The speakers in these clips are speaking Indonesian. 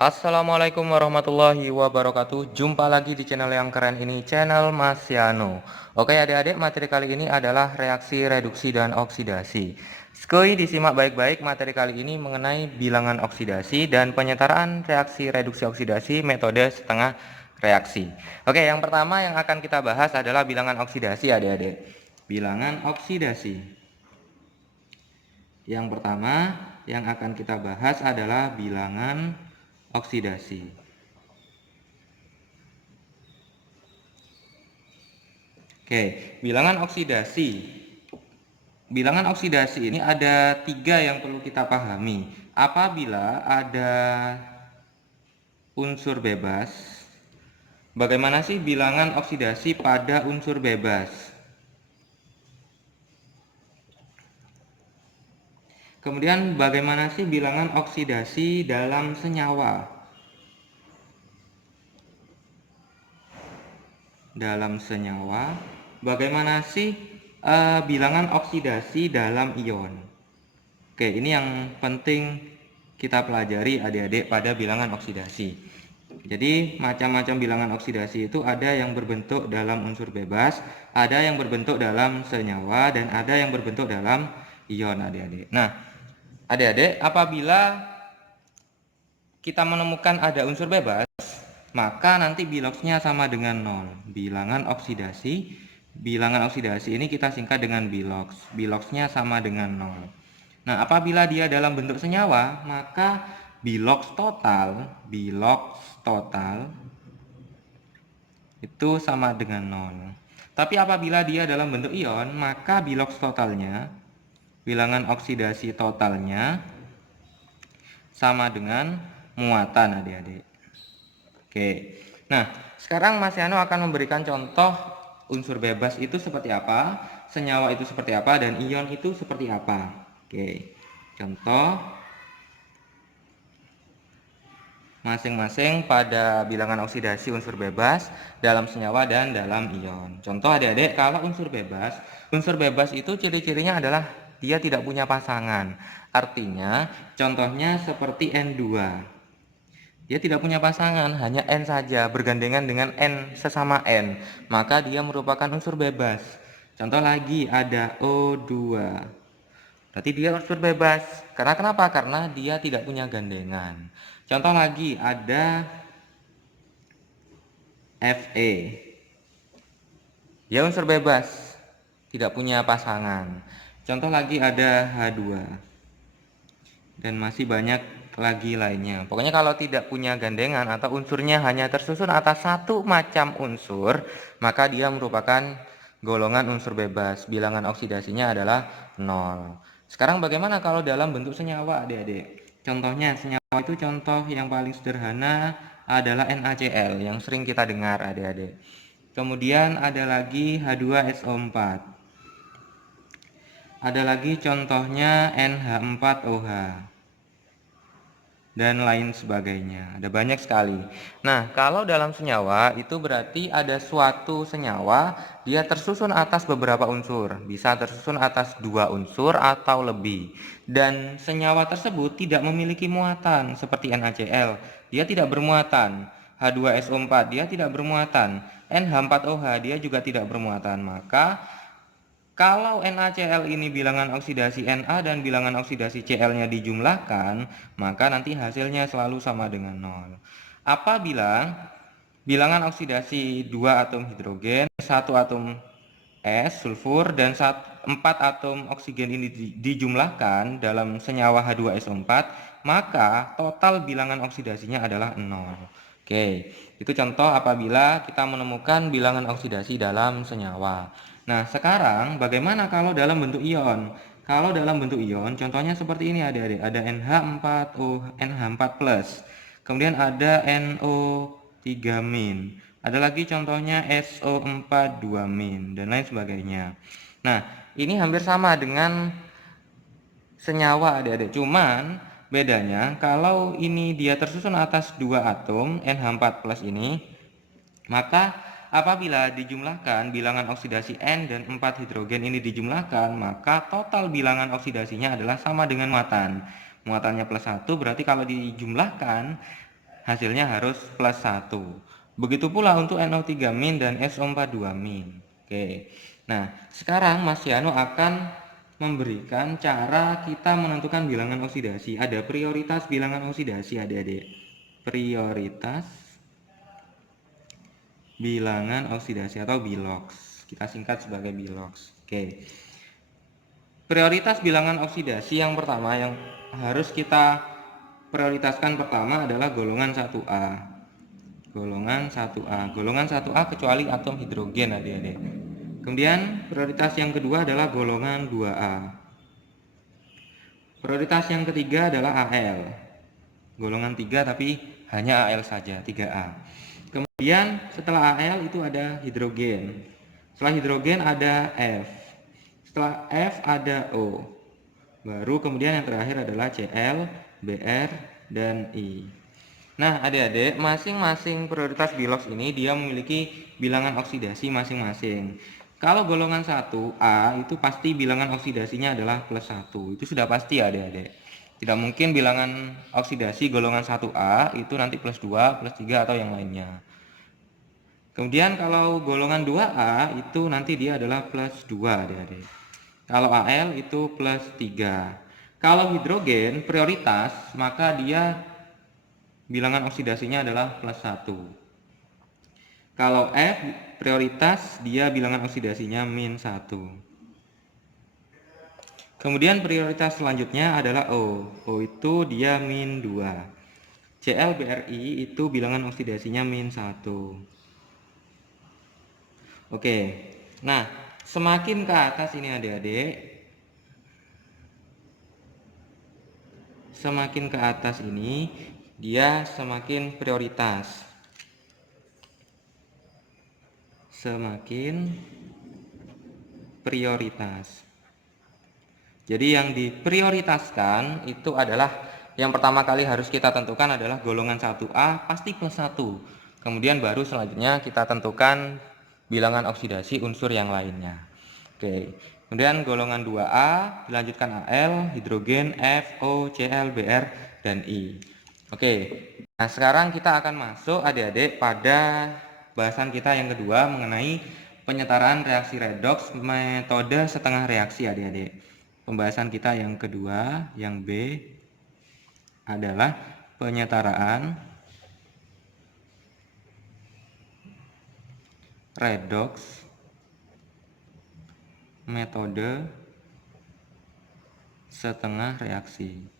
Assalamualaikum warahmatullahi wabarakatuh. Jumpa lagi di channel yang keren ini, channel Mas Yano. Oke adik-adik, materi kali ini adalah reaksi reduksi dan oksidasi. Sekali disimak baik-baik, materi kali ini mengenai bilangan oksidasi dan penyetaraan reaksi reduksi oksidasi metode setengah reaksi. Oke, yang pertama yang akan kita bahas adalah bilangan oksidasi adik-adik. Bilangan oksidasi. Yang pertama yang akan kita bahas adalah bilangan oksidasi. Oke, bilangan oksidasi. Bilangan oksidasi ini ada 3 yang perlu kita pahami. Apabila ada unsur bebas, bagaimana sih bilangan oksidasi pada unsur bebas? Kemudian bagaimana sih bilangan oksidasi dalam senyawa? Dalam senyawa, bagaimana sih bilangan oksidasi dalam ion? Oke, ini yang penting kita pelajari adik-adik pada bilangan oksidasi. Jadi macam-macam bilangan oksidasi itu ada yang berbentuk dalam unsur bebas, ada yang berbentuk dalam senyawa, dan ada yang berbentuk dalam ion adik-adik. Nah, adik-adik, apabila kita menemukan ada unsur bebas, maka nanti biloxnya sama dengan 0. Bilangan oksidasi ini kita singkat dengan bilox. Biloxnya sama dengan 0. Nah, apabila dia dalam bentuk senyawa, maka bilox total itu sama dengan 0. Tapi apabila dia dalam bentuk ion, maka bilox totalnya, bilangan oksidasi totalnya sama dengan muatan adik-adik. Oke, nah sekarang Mas Yano akan memberikan contoh unsur bebas itu seperti apa, senyawa itu seperti apa, dan ion itu seperti apa. Oke, contoh masing-masing pada bilangan oksidasi unsur bebas dalam senyawa dan dalam ion. Contoh adik-adik, kalau unsur bebas itu ciri-cirinya adalah dia tidak punya pasangan. Artinya, contohnya seperti N2. Dia tidak punya pasangan, hanya N saja, bergandengan dengan N sesama N. Maka dia merupakan unsur bebas. Contoh lagi ada O2. Berarti dia unsur bebas. Karena kenapa? Karena dia tidak punya gandengan. Contoh lagi ada Fe. Dia unsur bebas, tidak punya pasangan. Contoh lagi ada H2. Dan masih banyak lagi lainnya. Pokoknya kalau tidak punya gandengan atau unsurnya hanya tersusun atas satu macam unsur, maka dia merupakan golongan unsur bebas. Bilangan oksidasinya adalah 0. Sekarang bagaimana kalau dalam bentuk senyawa adik-adik? Contohnya senyawa itu contoh yang paling sederhana adalah NaCl yang sering kita dengar adik-adik. Kemudian ada lagi H2SO4. Ada lagi contohnya NH4OH. Dan lain sebagainya. Ada banyak sekali. Nah, kalau dalam senyawa itu berarti ada suatu senyawa dia tersusun atas beberapa unsur, bisa tersusun atas 2 unsur atau lebih. Dan senyawa tersebut tidak memiliki muatan seperti NaCl, dia tidak bermuatan. H2SO4 dia tidak bermuatan. NH4OH dia juga tidak bermuatan. Maka kalau NaCl ini bilangan oksidasi Na dan bilangan oksidasi Cl-nya dijumlahkan, maka nanti hasilnya selalu sama dengan 0. Apabila bilangan oksidasi 2 atom hidrogen, 1 atom es, sulfur, dan 4 atom oksigen ini dijumlahkan dalam senyawa H2SO4, maka total bilangan oksidasinya adalah 0. Oke, itu contoh apabila kita menemukan bilangan oksidasi dalam senyawa. Nah, sekarang bagaimana kalau dalam bentuk ion? Kalau dalam bentuk ion, contohnya seperti ini adik-adik. Ada NH4O, NH4+. Kemudian ada NO3-. Ada lagi contohnya SO4 2-, dan lain sebagainya. Nah, ini hampir sama dengan senyawa adik-adik. Cuman bedanya kalau ini dia tersusun atas 2 atom NH4+ ini, maka apabila dijumlahkan bilangan oksidasi N dan 4 hidrogen ini dijumlahkan, maka total bilangan oksidasinya adalah sama dengan muatan. Muatannya +1, berarti kalau dijumlahkan hasilnya harus plus 1. Begitu pula untuk NO3- dan SO42-. Oke. Nah, sekarang Mas Yano akan memberikan cara kita menentukan bilangan oksidasi. Ada prioritas bilangan oksidasi, adik-adik. Prioritas bilangan oksidasi atau BILOX. Kita singkat sebagai BILOX. Oke. Prioritas bilangan oksidasi yang pertama yang harus kita prioritaskan pertama adalah golongan 1A. Golongan 1A. Golongan 1A kecuali atom hidrogen, adik-adik. Kemudian prioritas yang kedua adalah golongan 2A. Prioritas yang ketiga adalah Al. Golongan 3 tapi hanya Al saja, 3A. Kemudian setelah Al itu ada hidrogen. Setelah hidrogen ada F. Setelah F ada O. Baru kemudian yang terakhir adalah Cl, Br, dan I. Nah, adik-adik, masing-masing prioritas BILOX ini dia memiliki bilangan oksidasi masing-masing. Kalau golongan 1A itu pasti bilangan oksidasinya adalah plus 1. Itu sudah pasti, adik-adik. Tidak mungkin bilangan oksidasi golongan 1A itu nanti plus 2, plus 3, atau yang lainnya. Kemudian kalau golongan 2A itu nanti dia adalah plus 2, adik-adik. Kalau Al itu plus 3. Kalau hidrogen prioritas, maka dia bilangan oksidasinya adalah plus 1. Kalau F prioritas, dia bilangan oksidasinya min 1. Kemudian prioritas selanjutnya adalah O. O itu dia min 2. Cl, Bri itu bilangan oksidasinya min 1. Oke. Nah, semakin ke atas ini adik-adik, semakin ke atas ini dia semakin prioritas. Semakin prioritas. Jadi yang diprioritaskan itu adalah yang pertama kali harus kita tentukan adalah golongan 1A pasti plus 1. Kemudian baru selanjutnya kita tentukan bilangan oksidasi unsur yang lainnya. Oke. Kemudian golongan 2A dilanjutkan Al, hidrogen, F, O, Cl, Br, dan I. Oke. Nah, sekarang kita akan masuk adik-adik pada bahasan kita yang kedua mengenai penyetaraan reaksi redoks metode setengah reaksi, adik-adik. Pembahasan kita yang kedua, yang B, adalah penyetaraan redoks metode setengah reaksi.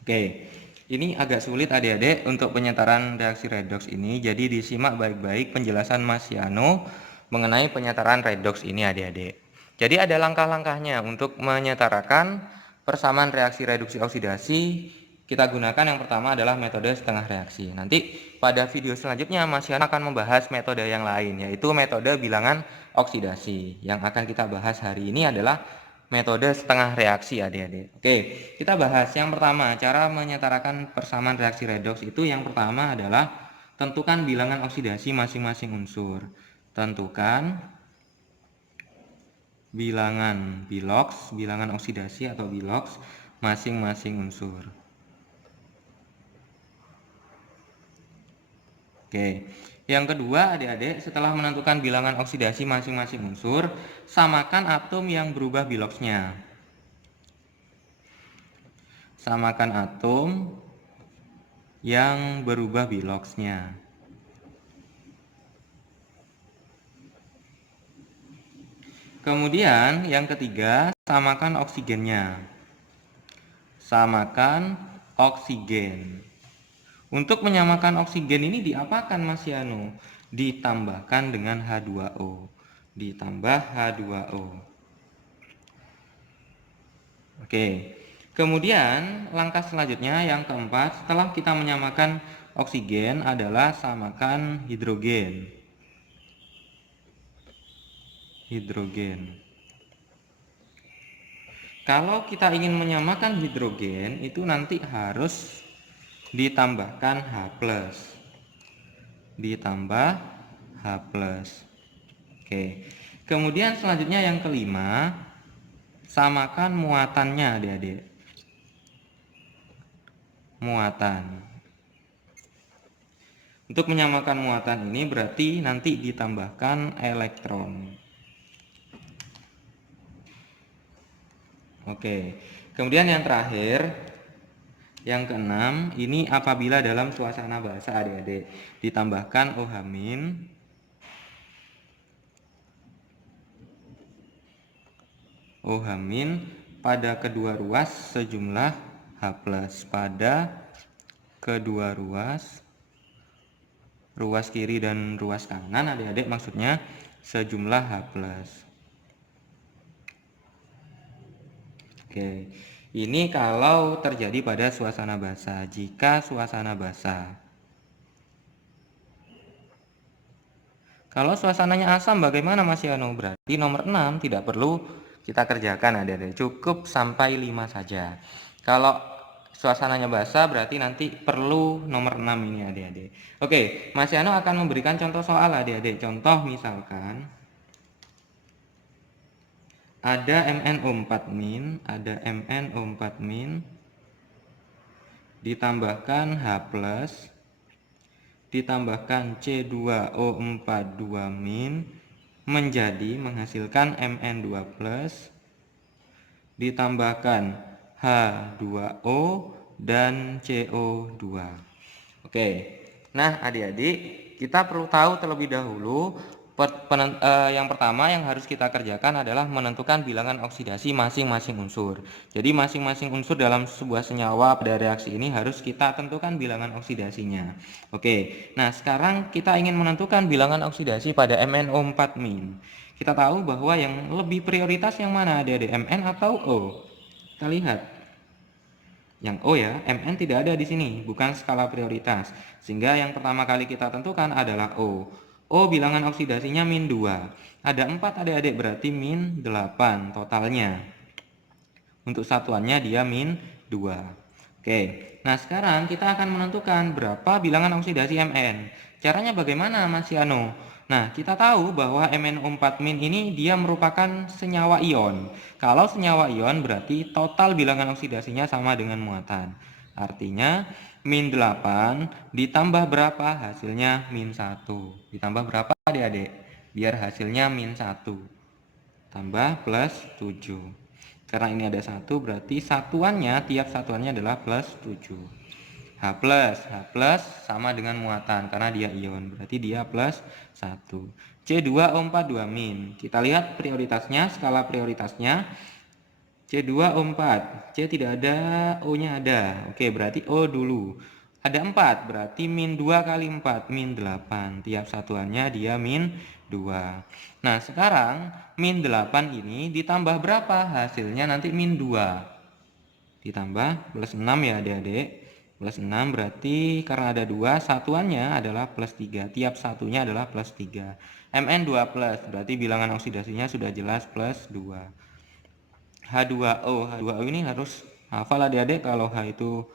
Oke, ini agak sulit adik-adik untuk penyetaraan reaksi redoks ini. Jadi disimak baik-baik penjelasan Mas Yano mengenai penyetaraan redoks ini, adik-adik. Jadi ada langkah-langkahnya untuk menyetarakan persamaan reaksi reduksi oksidasi. Kita gunakan yang pertama adalah metode setengah reaksi. Nanti pada video selanjutnya Mas Yano akan membahas metode yang lain, yaitu metode bilangan oksidasi. Yang akan kita bahas hari ini adalah metode setengah reaksi, adik-adik. Oke, kita bahas yang pertama, cara menyetarakan persamaan reaksi redoks itu yang pertama adalah tentukan bilangan oksidasi masing-masing unsur. Tentukan bilangan BILOX, bilangan oksidasi atau BILOX masing-masing unsur. Oke, yang kedua adik-adik, setelah menentukan bilangan oksidasi masing-masing unsur, samakan atom yang berubah BILOX-nya. Samakan atom yang berubah BILOX-nya. Kemudian yang ketiga, samakan oksigennya. Samakan oksigen. Untuk menyamakan oksigen ini diapakan, Mas Yano? Ditambahkan dengan H2O. Ditambah H2O. Oke. Kemudian langkah selanjutnya yang keempat, setelah kita menyamakan oksigen adalah samakan hidrogen. Kalau kita ingin menyamakan hidrogen itu nanti harus ditambahkan H+. Ditambah H+. Oke. Kemudian selanjutnya yang kelima, samakan muatannya, adik-adik. muatan. Untuk menyamakan muatan ini berarti nanti ditambahkan elektron. Oke, kemudian yang terakhir, yang keenam, ini apabila dalam suasana basah adik-adik, ditambahkan OH-, pada kedua ruas sejumlah H+, pada kedua ruas kiri dan ruas kanan adik-adik maksudnya sejumlah H+. Oke, ini kalau terjadi pada suasana basah. Jika suasana basah, kalau suasananya asam bagaimana Mas Yano? Berarti nomor 6 tidak perlu kita kerjakan adik-adik, cukup sampai 5 saja. Kalau suasananya basah berarti nanti perlu nomor 6 ini adik-adik. Oke, Mas Yano akan memberikan contoh soal adik-adik. Contoh misalkan ada MnO4-, ditambahkan H+, ditambahkan C2O4 2- menjadi menghasilkan Mn2+, ditambahkan H2O dan CO2. Oke, nah adik-adik kita perlu tahu terlebih dahulu yang pertama yang harus kita kerjakan adalah menentukan bilangan oksidasi masing-masing unsur. Jadi masing-masing unsur dalam sebuah senyawa pada reaksi ini harus kita tentukan bilangan oksidasinya. Oke, nah sekarang kita ingin menentukan bilangan oksidasi pada MnO4-. Kita tahu bahwa yang lebih prioritas yang mana, adik-adik, Mn atau O? Kita lihat. Yang O ya, Mn tidak ada di sini, bukan skala prioritas. Sehingga yang pertama kali kita tentukan adalah O. O bilangan oksidasinya -2. Ada 4 adik-adik berarti -8 totalnya. Untuk satuannya dia -2. Oke, nah sekarang kita akan menentukan berapa bilangan oksidasi Mn. Caranya bagaimana Mas Yano? Nah, kita tahu bahwa MnO4- ini dia merupakan senyawa ion. Kalau senyawa ion berarti total bilangan oksidasinya sama dengan muatan. Artinya -8 ditambah berapa? Hasilnya -1. Ditambah berapa adik-adik? Biar hasilnya -1. Tambah +7. Karena ini ada 1 berarti satuannya, tiap satuannya adalah +7. H+ sama dengan muatan karena dia ion, berarti dia +1. C2O4 2-. Kita lihat prioritasnya, skala prioritasnya. C2O4, C tidak ada, O-nya ada. Oke, berarti O dulu. Ada 4, berarti -2 kali 4, -8. Tiap satuannya dia -2. Nah, sekarang -8 ini ditambah berapa? Hasilnya nanti -2. Ditambah +6 ya adik-adik. +6 berarti karena ada 2, satuannya adalah +3. Tiap satunya adalah +3. Mn2+, berarti bilangan oksidasinya sudah jelas +2. H2O ini harus hafal adik-adik, kalau H itu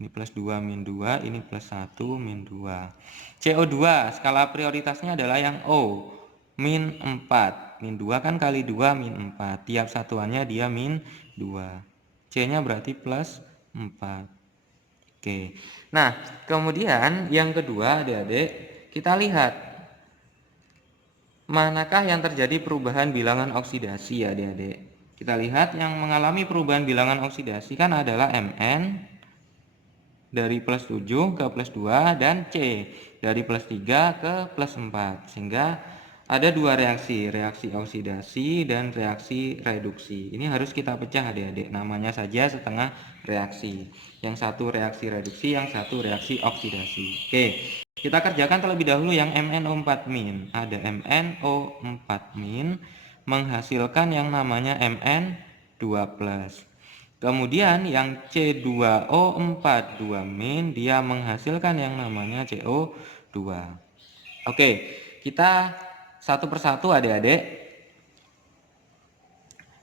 ini +2 -2, ini +1 -2. CO2 skala prioritasnya adalah yang O, -4. -2 kan kali 2 -4. Tiap satuannya dia -2. C-nya berarti +4. Oke. Nah, kemudian yang kedua adik-adik, kita lihat manakah yang terjadi perubahan bilangan oksidasi ya adik-adik. Kita lihat yang mengalami perubahan bilangan oksidasi kan adalah Mn dari +7 ke +2 dan C dari +3 ke +4. Sehingga ada dua reaksi, reaksi oksidasi dan reaksi reduksi. Ini harus kita pecah adik-adik, namanya saja setengah reaksi. Yang satu reaksi reduksi, yang satu reaksi oksidasi. Oke, kita kerjakan terlebih dahulu yang MnO4-. Ada MnO4- menghasilkan yang namanya Mn2+. Kemudian yang C2O4 2- dia menghasilkan yang namanya CO2. Oke, kita satu persatu adik-adik.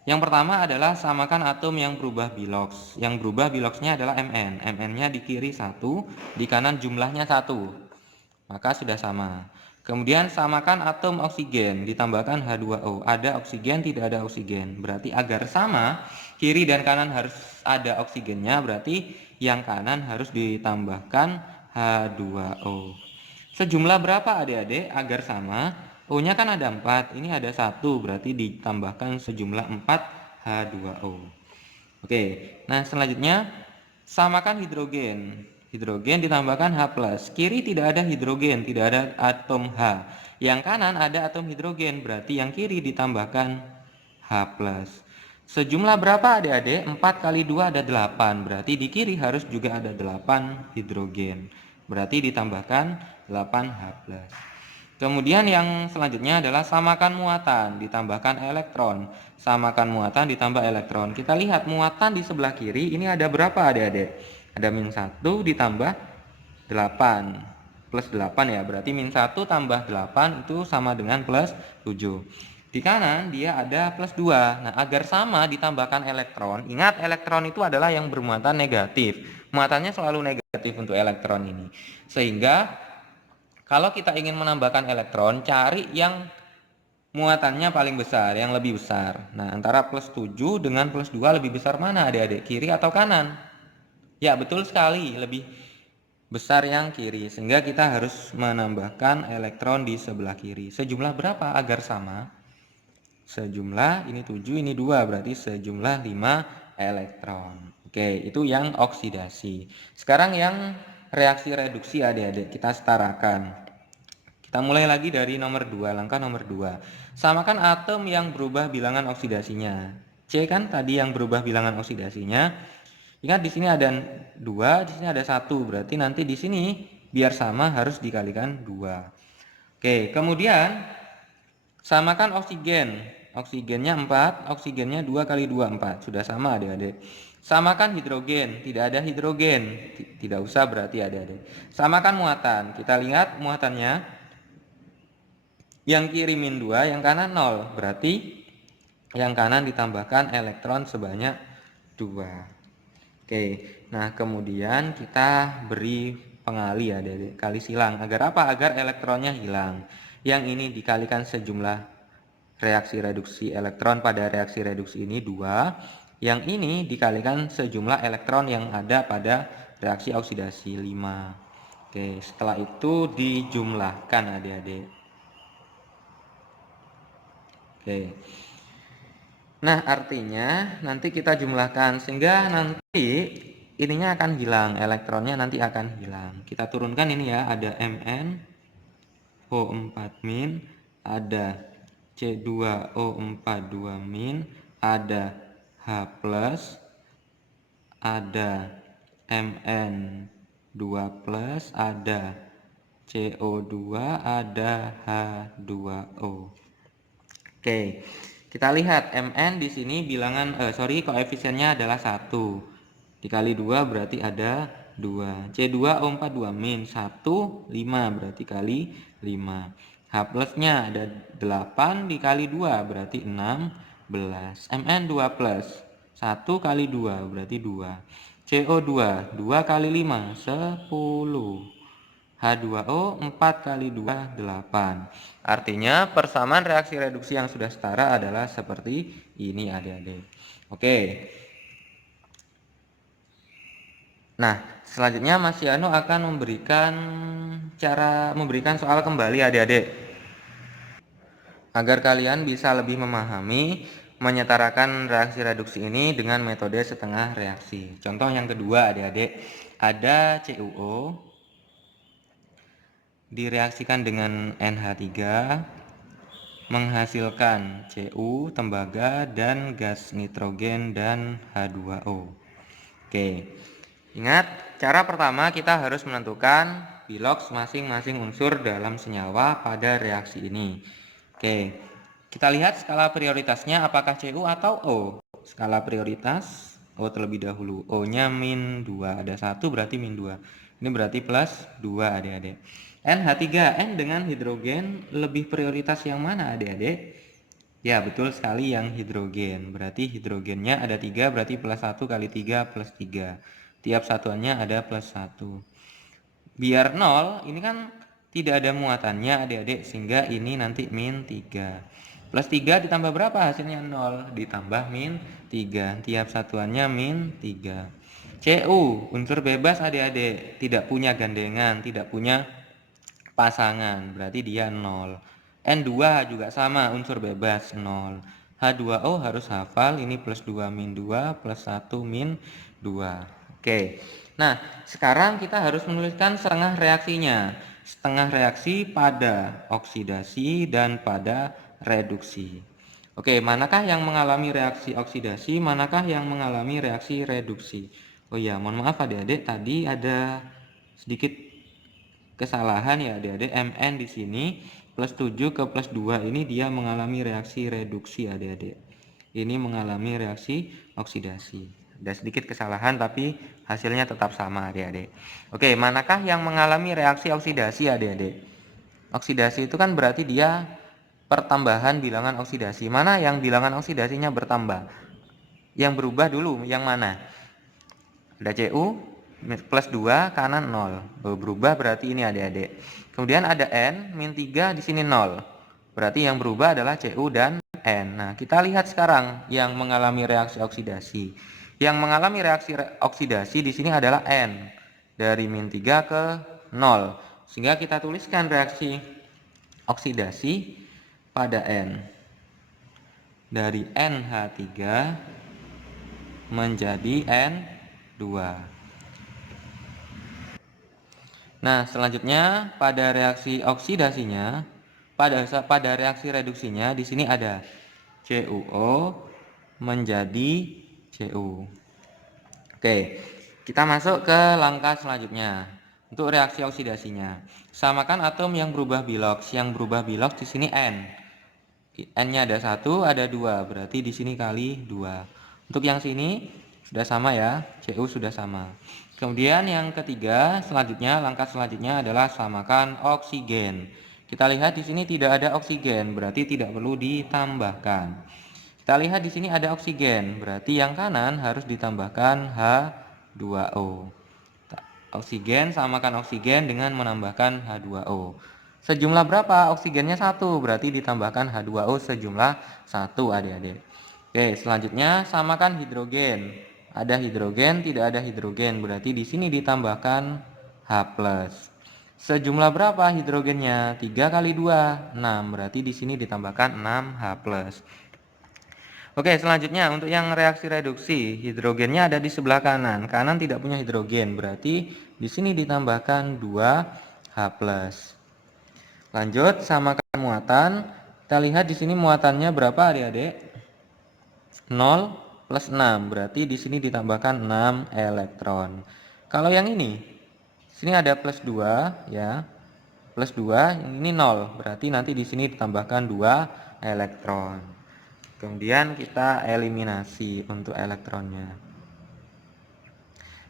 Yang pertama adalah samakan atom yang berubah biloks. Yang berubah biloksnya adalah Mn. Mn-nya di kiri 1, di kanan jumlahnya 1. Maka sudah sama. Kemudian samakan atom oksigen, ditambahkan H2O. Ada oksigen, tidak ada oksigen. Berarti agar sama, kiri dan kanan harus ada oksigennya, berarti yang kanan harus ditambahkan H2O. Sejumlah berapa adik-adik agar sama? O-nya kan ada 4, ini ada 1, berarti ditambahkan sejumlah 4 H2O. Oke, nah selanjutnya samakan hidrogen. Hidrogen ditambahkan H+. Kiri tidak ada hidrogen, tidak ada atom H. Yang kanan ada atom hidrogen, berarti yang kiri ditambahkan H+. Sejumlah berapa adik-adik? 4 kali 2 ada 8, berarti di kiri harus juga ada 8 hidrogen. Berarti ditambahkan 8H+. Kemudian yang selanjutnya adalah samakan muatan, ditambahkan elektron. Samakan muatan ditambah elektron. Kita lihat muatan di sebelah kiri ini ada berapa adik-adik? Ada -1 ditambah 8. Plus 8 ya, berarti -1 tambah 8 itu sama dengan plus 7. Di kanan dia ada plus 2. Nah, agar sama ditambahkan elektron. Ingat, elektron itu adalah yang bermuatan negatif. Muatannya selalu negatif untuk elektron ini. Sehingga kalau kita ingin menambahkan elektron, cari yang muatannya paling besar, yang lebih besar. Nah, antara plus 7 dengan plus 2 lebih besar mana adik-adik? Kiri atau kanan? Ya, betul sekali, lebih besar yang kiri. Sehingga kita harus menambahkan elektron di sebelah kiri. Sejumlah berapa agar sama? Sejumlah, ini 7, ini 2, berarti sejumlah 5 elektron. Oke, itu yang oksidasi. Sekarang yang reaksi reduksi adik-adik, kita setarakan. Kita mulai lagi dari nomor 2, langkah nomor 2. Samakan atom yang berubah bilangan oksidasinya. C kan tadi yang berubah bilangan oksidasinya. Ingat di sini ada 2, di sini ada 1, berarti nanti di sini biar sama harus dikalikan 2. Oke, kemudian samakan oksigen. Oksigennya 4, oksigennya 2 kali 2, 4. Sudah sama adik-adik. Samakan hidrogen, tidak ada hidrogen. Tidak usah berarti adik-adik. Samakan muatan, kita lihat muatannya. Yang kiri -2, yang kanan 0. Berarti yang kanan ditambahkan elektron sebanyak 2. Oke, nah kemudian kita beri pengali ya, kali silang. Agar apa? Agar elektronnya hilang. Yang ini dikalikan sejumlah reaksi reduksi elektron pada reaksi reduksi ini 2. Yang ini dikalikan sejumlah elektron yang ada pada reaksi oksidasi 5. Oke, setelah itu dijumlahkan adik-adik. Oke. Nah, artinya nanti kita jumlahkan sehingga nanti ininya akan hilang, elektronnya nanti akan hilang. Kita turunkan ini ya, ada Mn O4-, ada C2O42-, ada H+, ada Mn2+, ada CO2, ada H2O. Oke. Kita lihat Mn di sini bilangan koefisiennya adalah 1. Dikali 2 berarti ada 2. C2O42-, 1 5 berarti kali 5. H plusnya ada 8 dikali 2 berarti 16. Mn 2 plus 1 kali 2 berarti 2. CO2 2 kali 5 10. H2O 4 kali 2 8. Artinya persamaan reaksi reduksi yang sudah setara adalah seperti ini adik-adik. Oke. Nah, selanjutnya Mas Yano akan memberikan soal kembali adik-adik. Agar kalian bisa lebih memahami menyetarakan reaksi reduksi ini dengan metode setengah reaksi. Contoh yang kedua adik-adik, ada CuO direaksikan dengan NH3 menghasilkan Cu, tembaga, dan gas nitrogen dan H2O. Oke, ingat cara pertama kita harus menentukan biloks masing-masing unsur dalam senyawa pada reaksi ini. Oke, kita lihat skala prioritasnya apakah Cu atau O. Skala prioritas O terlebih dahulu, O nya -2, ada 1 berarti -2, ini berarti plus 2 adik-adik. NH3, N dengan hidrogen lebih prioritas yang mana adik-adik? Ya, betul sekali yang hidrogen. Berarti hidrogennya ada 3, berarti plus 1 kali 3 plus 3. Tiap satuannya ada plus 1. Biar 0, ini kan tidak ada muatannya adik-adik, sehingga ini nanti min 3. Plus 3 ditambah berapa hasilnya? 0. Ditambah min 3. Tiap satuannya min 3. Cu, unsur bebas adik-adik, tidak punya gandengan, tidak punya pasangan, berarti dia 0. N2 juga sama, unsur bebas 0. H2O harus hafal, ini plus 2 min 2 plus 1 min 2. Oke. Nah, sekarang kita harus menuliskan setengah reaksinya. Setengah reaksi pada oksidasi dan pada reduksi. Oke, manakah yang mengalami reaksi oksidasi, manakah yang mengalami reaksi reduksi? Oh ya, mohon maaf adik-adik, tadi ada sedikit kesalahan ya adik-adik. Mn di sini plus 7 ke plus 2 ini dia mengalami reaksi reduksi adik-adik. Ini mengalami reaksi oksidasi. Ada sedikit kesalahan tapi hasilnya tetap sama adik-adik. Oke, manakah yang mengalami reaksi oksidasi adik-adik? Oksidasi itu kan berarti dia pertambahan bilangan oksidasi. Mana yang bilangan oksidasinya bertambah? Yang berubah dulu yang mana? Ada Cu plus 2 kanan 0. Berubah berarti ini adik-adik. Kemudian ada N min 3 di sini 0. Berarti yang berubah adalah Cu dan N. Nah, kita lihat sekarang yang mengalami reaksi oksidasi. Yang mengalami reaksi oksidasi di sini adalah N. Dari min 3 ke 0. Sehingga kita tuliskan reaksi oksidasi pada N. Dari NH3 menjadi N2. Nah, selanjutnya pada reaksi oksidasinya, pada reaksi reduksinya di sini ada CuO menjadi Cu. Oke, kita masuk ke langkah selanjutnya. Untuk reaksi oksidasinya, samakan atom yang berubah biloks. Yang berubah biloks di sini N. N-nya ada 1, ada 2, berarti di sini kali 2. Untuk yang sini sudah sama ya, Cu sudah sama. Kemudian yang ketiga, langkah selanjutnya adalah samakan oksigen. Kita lihat di sini tidak ada oksigen, berarti tidak perlu ditambahkan. Kita lihat di sini ada oksigen, berarti yang kanan harus ditambahkan H2O. Oksigen samakan oksigen dengan menambahkan H2O. Sejumlah berapa? Oksigennya 1, berarti ditambahkan H2O sejumlah 1 adik-adik. Oke, selanjutnya samakan hidrogen. Ada hidrogen, tidak ada hidrogen, berarti di sini ditambahkan H+. Sejumlah berapa hidrogennya? 3 kali 2, 6, berarti di sini ditambahkan 6H+. Oke, selanjutnya untuk yang reaksi reduksi, hidrogennya ada di sebelah kanan. Kanan tidak punya hidrogen, berarti di sini ditambahkan 2H+. Lanjut, samakan muatan. Kita lihat di sini muatannya berapa adik-adik? 0 plus 6, berarti di sini ditambahkan 6 elektron. Kalau yang ini, sini ada plus 2 ya. Plus 2, yang ini 0, berarti nanti di sini ditambahkan 2 elektron. Kemudian kita eliminasi untuk elektronnya.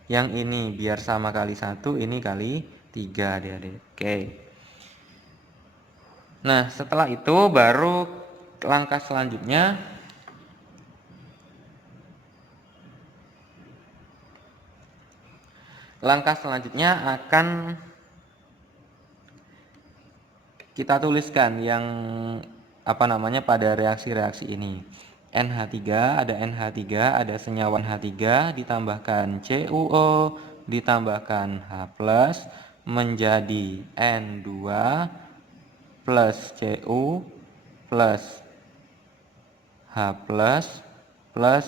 Yang ini biar sama kali 1, ini kali 3 adik-adik. Oke. Nah, setelah itu baru langkah selanjutnya akan kita tuliskan yang pada reaksi-reaksi ini. NH3, ada NH3, ada senyawa NH3 ditambahkan CuO ditambahkan H+ menjadi N2 plus Cu plus H+ plus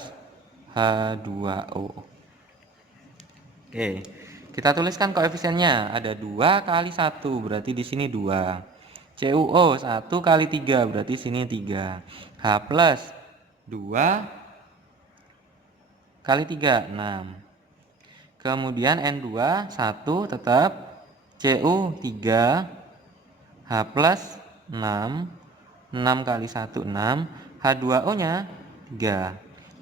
H2O. Oke, kita tuliskan koefisiennya. Ada 2 kali 1, berarti di sini 2. CuO 1 kali 3, berarti sini 3. H plus 2 kali 3, 6. Kemudian N2 1 tetap, Cu 3, H plus 6, 6 kali 1 6, H2O nya 3.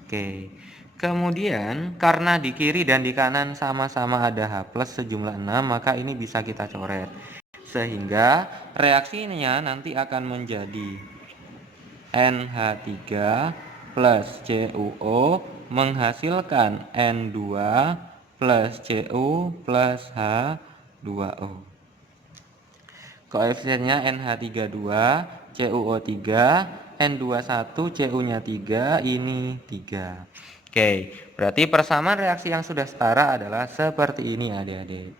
Oke. Kemudian karena di kiri dan di kanan sama-sama ada H plus sejumlah 6, maka ini bisa kita coret. Sehingga reaksinya nanti akan menjadi NH3 plus CuO menghasilkan N2 plus Cu plus H2O. Koefisiennya NH32, CuO3, N21, Cu-nya 3, ini 3. Oke, berarti persamaan reaksi yang sudah setara adalah seperti ini adik-adik.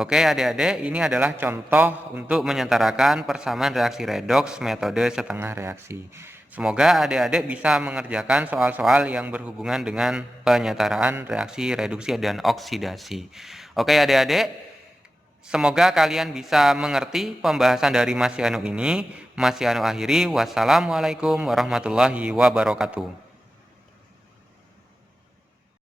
Oke adik-adik, ini adalah contoh untuk menyetarakan persamaan reaksi redoks metode setengah reaksi. Semoga adik-adik bisa mengerjakan soal-soal yang berhubungan dengan penyetaraan reaksi reduksi dan oksidasi. Oke adik-adik, semoga kalian bisa mengerti pembahasan dari Mas Yanu ini. Mas Yanu akhiri, wassalamualaikum warahmatullahi wabarakatuh.